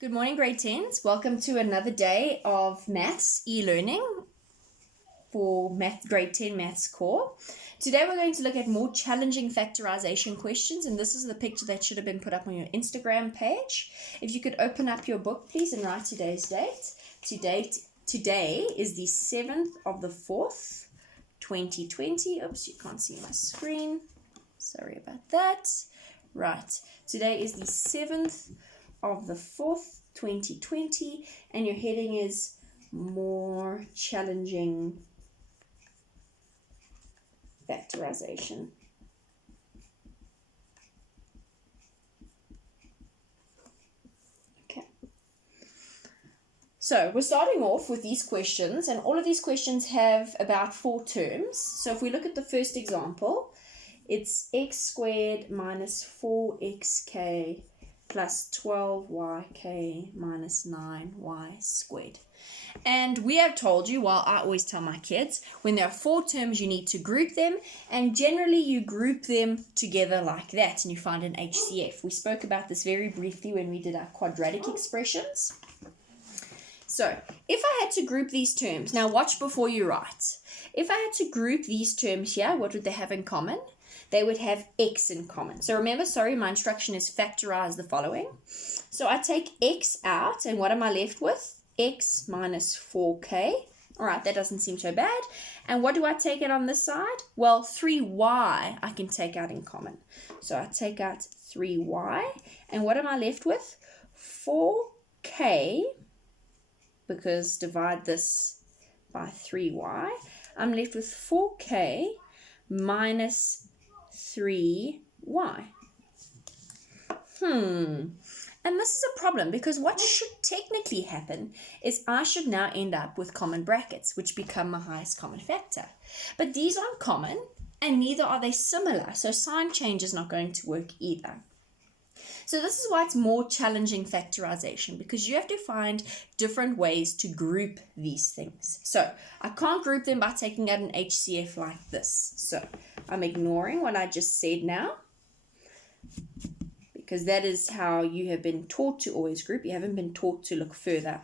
Good morning, grade 10s. Welcome to another day of maths e-learning for grade 10 maths core. Today we're going to look at more challenging factorization questions, and this is the picture that should have been put up on your Instagram page. If you could open up your book, please, and write today's date. Today is the 7th of the 4th, 2020. Oops, you can't see my screen. Sorry about that. Right, today is the 7th of the 4th, 2020, and your heading is more challenging factorization. Okay. So we're starting off with these questions, and all of these questions have about 4 terms. So if we look at the first example, it's x squared minus 4xk plus 12yk minus 9y squared. And we have told you, well, I always tell my kids, when there are 4 terms, you need to group them, and generally you group them together like that, and you find an HCF. We spoke about this very briefly when we did our quadratic expressions. So, if I had to group these terms, now watch before you write. If I had to group these terms here, what would they have in common? They would have x in common. So remember, my instruction is factorize the following. So I take x out, and what am I left with? X minus 4k. All right, that doesn't seem so bad. And what do I take out on this side? Well, 3y I can take out in common. So I take out 3y, and what am I left with? 4k, because divide this by 3y. I'm left with 4k minus 3y. And this is a problem, because what should technically happen is I should now end up with common brackets, which become my highest common factor. But these aren't common, and neither are they similar, so sign change is not going to work either. So this is why it's more challenging factorization, because you have to find different ways to group these things. So I can't group them by taking out an HCF like this. So I'm ignoring what I just said now, because that is how you have been taught to always group. You haven't been taught to look further.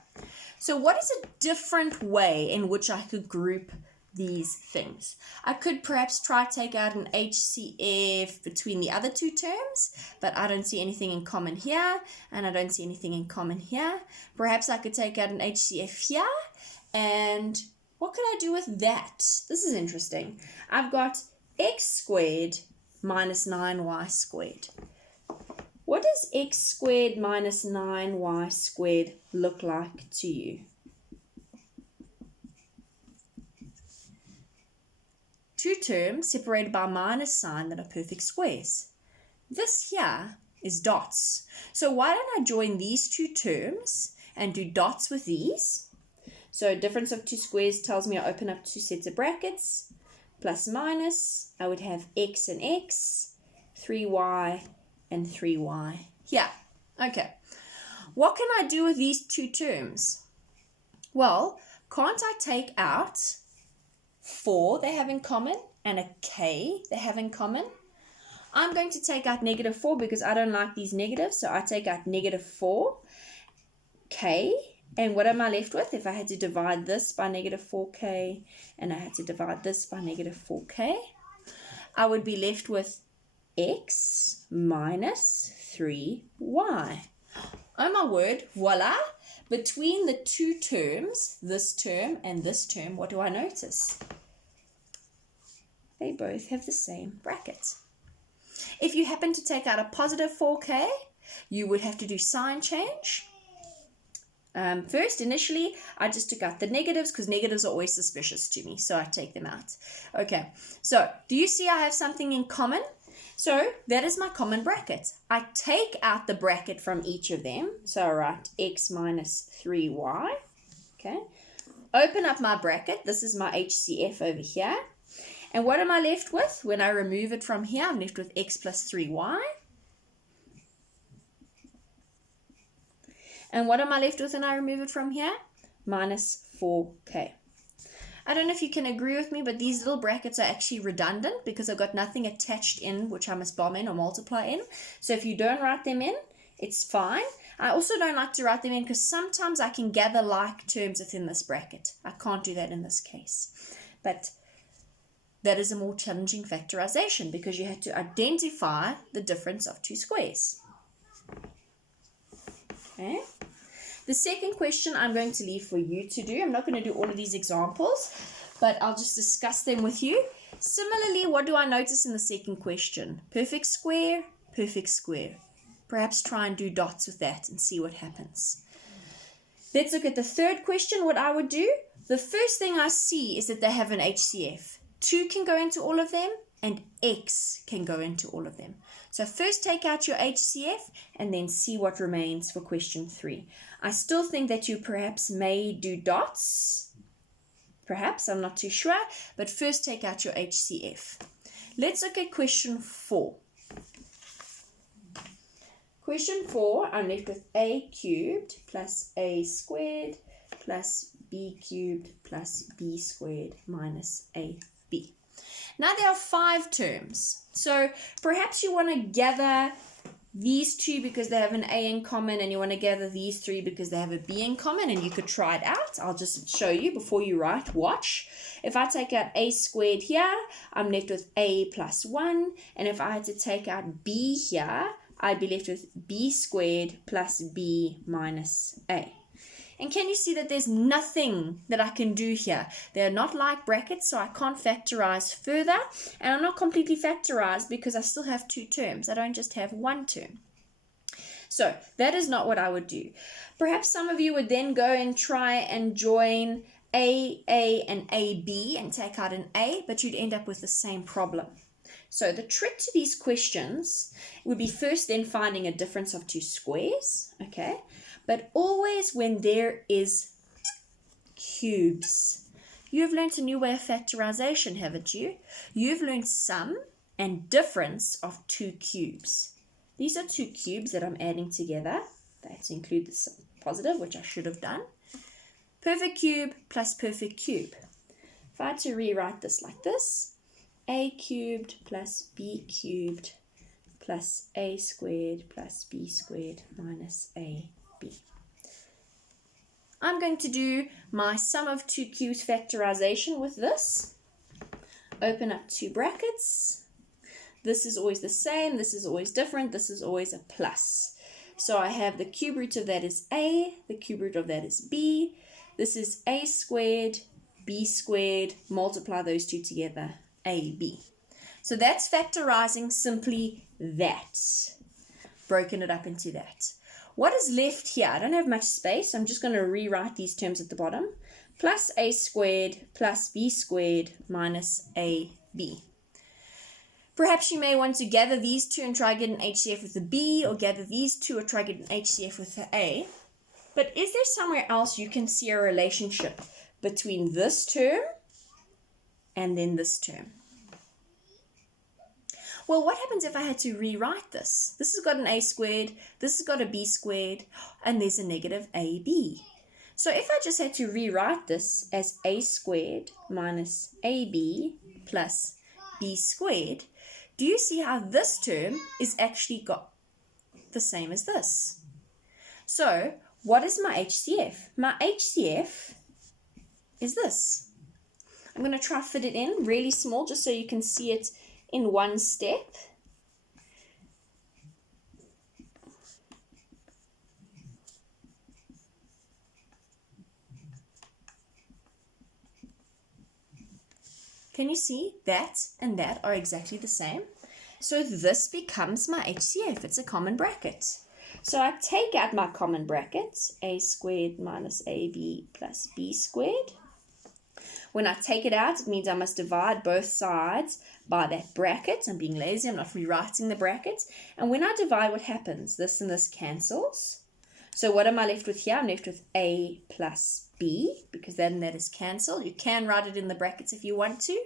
So what is a different way in which I could group these things? I could perhaps try to take out an HCF between the other 2 terms, but I don't see anything in common here, and I don't see anything in common here. Perhaps I could take out an HCF here, and what could I do with that? This is interesting. I've got x squared minus 9y squared. What does x squared minus 9y squared look like to you? 2 terms separated by a minus sign that are perfect squares. This here is dots. So why don't I join these 2 terms and do dots with these? So difference of 2 squares tells me I open up 2 sets of brackets. Plus minus, I would have x and x, 3y and 3y. Yeah, okay. What can I do with these 2 terms? Well, can't I take out 4 they have in common and a k they have in common? I'm going to take out negative 4 because I don't like these negatives, so I take out negative 4k. And what am I left with? If I had to divide this by negative 4k and I had to divide this by negative 4k, I would be left with x minus 3y. Oh my word, voila! Between the 2 terms, this term and this term, what do I notice? They both have the same bracket. If you happen to take out a positive 4k, you would have to do sign change. First, initially, I just took out the negatives because negatives are always suspicious to me, so I take them out. Okay, so do you see I have something in common? So that is my common bracket. I take out the bracket from each of them, so I write x minus 3y. Okay, open up my bracket. This is my HCF over here. And what am I left with? When I remove it from here, I'm left with x plus 3y. And what am I left with when I remove it from here? Minus 4k. I don't know if you can agree with me, but these little brackets are actually redundant because I've got nothing attached in which I must bomb in or multiply in. So if you don't write them in, it's fine. I also don't like to write them in because sometimes I can gather like terms within this bracket. I can't do that in this case. But that is a more challenging factorization because you had to identify the difference of two squares. Okay. The second question I'm going to leave for you to do. I'm not going to do all of these examples, but I'll just discuss them with you. Similarly, what do I notice in the second question? Perfect square, perfect square. Perhaps try and do dots with that and see what happens. Let's look at the third question, what I would do. The first thing I see is that they have an HCF. 2 can go into all of them, and X can go into all of them. So first take out your HCF and then see what remains for question 3. I still think that you perhaps may do dots. Perhaps, I'm not too sure. But first take out your HCF. Let's look at question 4. Question 4, I'm left with a cubed plus a squared plus b cubed plus b squared minus ab. Now there are 5 terms. So perhaps you want to gather these 2 because they have an a in common, and you want to gather these 3 because they have a b in common, and you could try it out. I'll just show you before you write. Watch. If I take out a squared here, I'm left with a plus 1. And if I had to take out b here, I'd be left with b squared plus b minus a. And can you see that there's nothing that I can do here? They're not like brackets, so I can't factorize further. And I'm not completely factorized because I still have 2 terms. I don't just have 1 term. So that is not what I would do. Perhaps some of you would then go and try and join A, and AB and take out an A, but you'd end up with the same problem. So the trick to these questions would be first then finding a difference of 2 squares, okay? But always when there is cubes. You've learned a new way of factorization, haven't you? You've learned sum and difference of 2 cubes. These are 2 cubes that I'm adding together. That's include the positive, which I should have done. Perfect cube plus perfect cube. If I had to rewrite this like this, a cubed plus b cubed plus a squared plus b squared minus ab. I'm going to do my sum of 2 cubes factorization with this. Open up 2 brackets. This is always the same, this is always different, this is always a plus. So I have the cube root of that is a, the cube root of that is b. This is a squared, b squared, multiply those 2 together, ab. So that's factorizing simply that. Broken it up into that. What is left here? I don't have much space. I'm just going to rewrite these terms at the bottom. Plus a squared plus b squared minus ab. Perhaps you may want to gather these 2 and try to get an HCF with the b, or gather these 2 or try to get an HCF with the a. But is there somewhere else you can see a relationship between this term and then this term? Well, what happens if I had to rewrite this? This has got an a squared, this has got a b squared, and there's a negative ab. So if I just had to rewrite this as a squared minus ab plus b squared, do you see how this term is actually got the same as this? So what is my HCF? My HCF is this. I'm going to try to fit it in really small just so you can see it in one step. Can you see that and that are exactly the same? So this becomes my HCF. It's a common bracket. So I take out my common brackets, a squared minus ab plus b squared. When I take it out, it means I must divide both sides by that bracket. I'm being lazy, I'm not rewriting the brackets. And when I divide, what happens? This and this cancels. So what am I left with here? I'm left with a plus b, because then that is cancelled. You can write it in the brackets if you want to.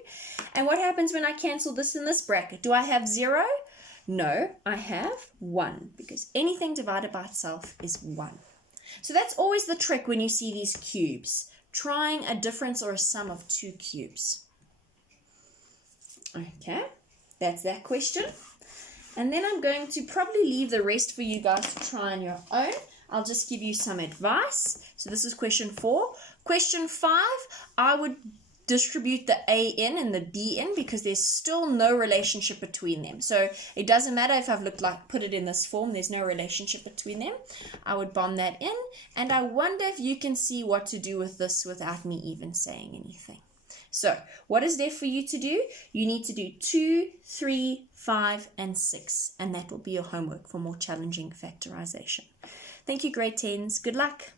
And what happens when I cancel this in this bracket? Do I have 0? No, I have 1, because anything divided by itself is 1. So that's always the trick when you see these cubes. Trying a difference or a sum of 2 cubes. Okay, that's that question. And then I'm going to probably leave the rest for you guys to try on your own. I'll just give you some advice. So this is question 4. Question 5, I would distribute the a in and the b in because there's still no relationship between them. So it doesn't matter if I've put it in this form, there's no relationship between them. I would bond that in, and I wonder if you can see what to do with this without me even saying anything. So what is there for you to do? You need to do 2, 3, 5, and 6, and that will be your homework for more challenging factorization. Thank you, grade 10s. Good luck.